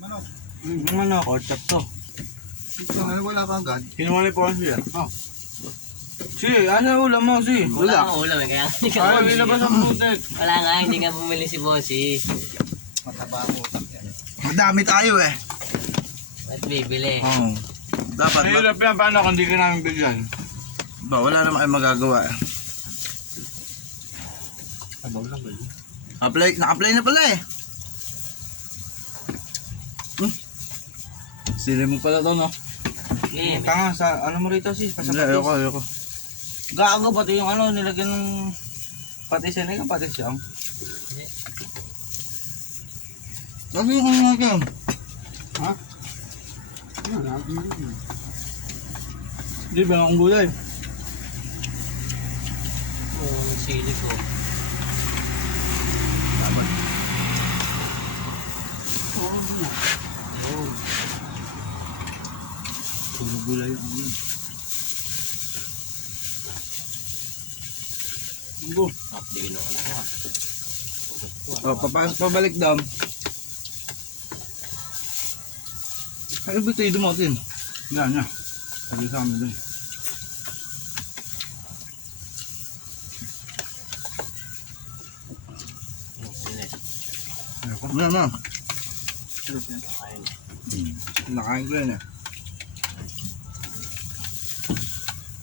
Manok. Yung manok, o chop to. Ito na wala ka agad. Kinuha ni Paul siya. Oh. Si, ano ulam mo, si? Wala kang ulam eh, kaya hindi ka bumili. ilabas ang putek. Wala nga, hindi ka bumili si Bossy. Mataba ang utak yan. Madami tayo eh. At bibili. Oo. Dapat, ba, Mahirap yan, paano kung di ka namin bigyan? ba, wala naman kayo magagawa eh. Abang lang ba Apply, na-apply na pala eh. Sili mo pala to, no? Sige, Tanga, sa ano mo rito, sis? Hindi, ayoko, ayoko. Gago, pati yung ano, nilagyan ng pati siya na pati siyang. Sabi ko nga yan. Di ba akong gulay? yung sili ko. Oo. Puro gulay ang yun. Munggo. Update ng ano ko ah. Oh, papasok pabalik daw. Ano ba tayo dumating? Yan, yan. Sabi sa amin. Yung. Ayoko. Ano na? Kain. Nakain ko yan eh.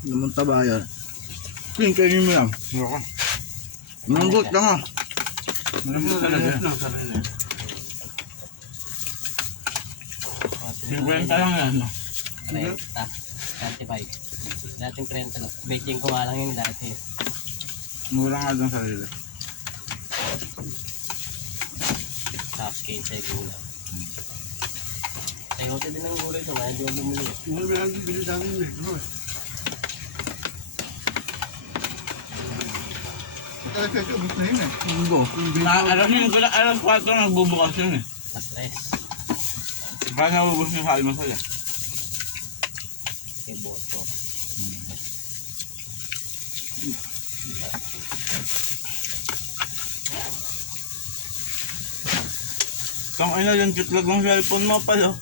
Naman taba yan. Pin, kainin mo yan. Ayoko. Manggot lang ah. Malamang talaga. Oh, sili. 50 lang yan. no? 30. 35. Dating 30 lang. Baking ko nga lang yung dati. Mura nga doon sa sarili. Tapos 15 gulay. Sayo din ng gulay ito, kaya hindi ko bumili. Ano ba lang bili sa amin eh? Ano eh? Talaga siya, ubus na yun eh. Manggo. Na, alas yun, kala, alas 4 nagbubukas yun eh. At 3. Baka nabubus yung sa almasal eh. Kay Boto. Kung ano yung kitlag ng cellphone mo pala.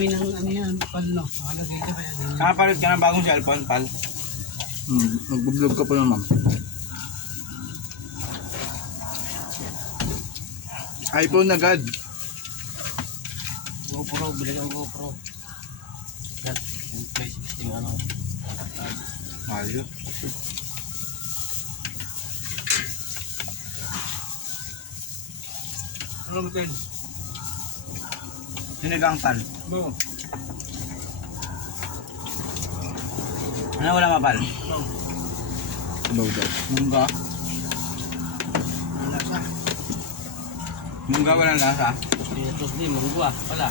Dami ng ano yan, pal no. Nakalagay ka kaya ganyan. Nakapalit ka ng bagong cellphone, pal. Hmm, nagbablog ka pa naman. iPhone agad. GoPro, bili kang GoPro. That, yung 360 ano. Mahal yun. Ano mo tayo? Sinigang tal. Bago. Ano wala mapal? Sabaw daw. Mungga. Ano siya? Mungga walang lasa. Tapos di, munggo ah. Wala.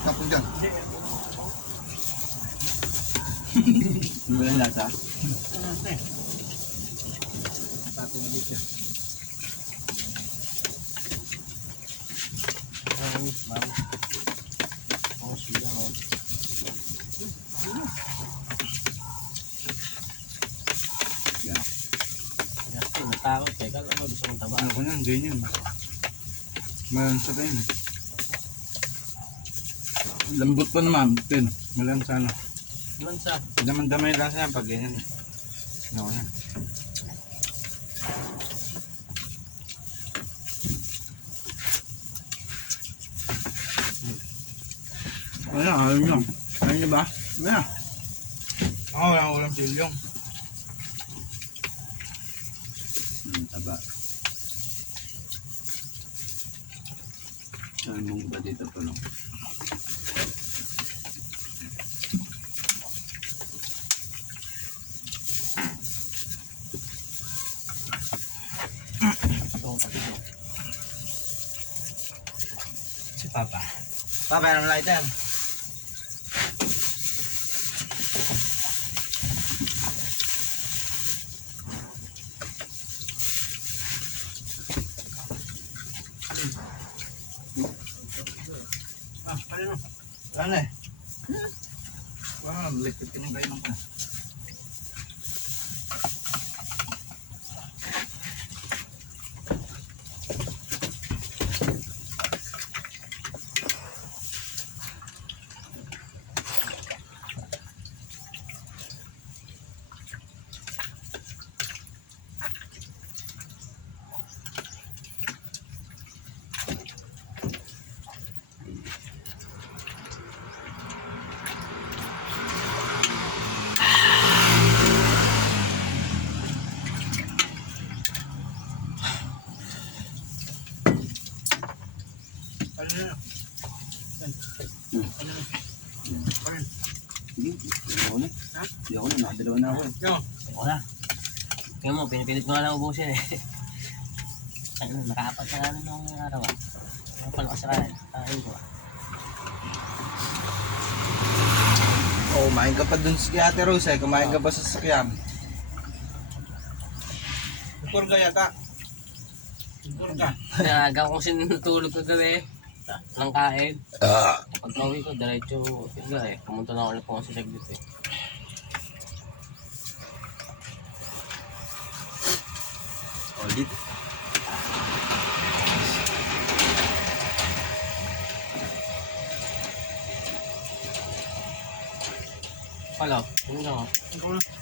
Tapos dyan. Walang lasa. Tapos dito. Ay, mami. Oh, sila oh. Yan. Kasi natakot eh. Kala mo gusto taba. Ano ko na, ganyan. Malansa pa yun. Lambot pa naman. Tin. Malansa ano. Ilan sa? Daman-damay lasa yan pag ganyan. Ano ko yan. Ano, ayaw nyo. Ayaw nyo ba? Ano? Ako walang ulam silyong. Hmm, taba. Saan mong ba dito pa ito. Si Papa. Papa, ano lighter? Ano eh? Wow, likod ka ng kayo ng ka. Hindi, ako na. Hindi ako na, nakadalawa na ako eh. Yo, Wala. Tingnan mo, pinipilit ko nga lang ubusin eh. ano, nakaapat na ano nung araw ah. Ano pala kasarayan? Kain ko ah. Oo, kumain ka pa dun si Ate Rose eh. Kumain ka pa sa sakyan. Bukor ka yata. Bukor ka. Naaga kong sinutulog ko gabi. Nang kain. Pag nauwi ko, diretso, tiga eh. Pumunta na ako ulit po kasi saglit eh. Ulit. Yun lang ah. Ikaw na.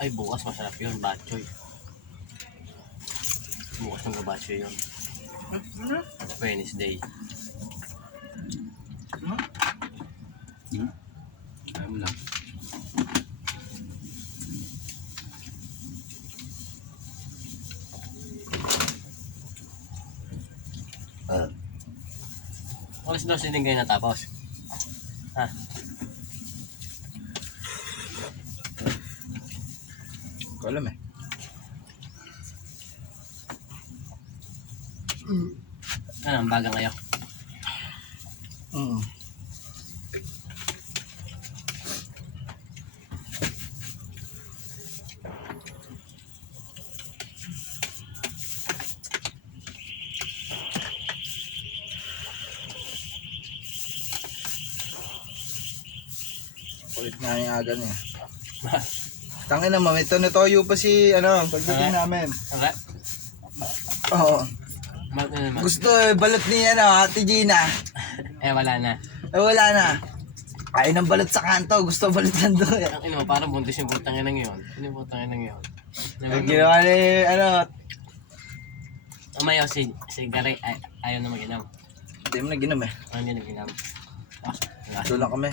Ay, bukas masarap yun, batchoy. Bukas ng batchoy yun. Wednesday. Ayaw mo lang. Alas dos din kayo natapos. Ha? Ko alam eh. Ano, ang baga ngayon. Oo. Kulit nga yung aga niya. Tangin naman, may toyo pa si, ano, pagdating namin. Okay? Oo. Ano? Gusto eh, balot ni, ano, Ate Gina. Eh, wala na. Eh, wala na. Ay, ng balot sa kanto. Gusto balot lang doon. Ang ino, parang buntis yung putang ina ngayon. Ano yung putang ina ngayon? Ang ginawa ni, ano, Umayaw si, si Gary, ay, ayaw na mag-inom. hindi mo na ginom eh. Ano yun? Ah, wala. Tulong kami.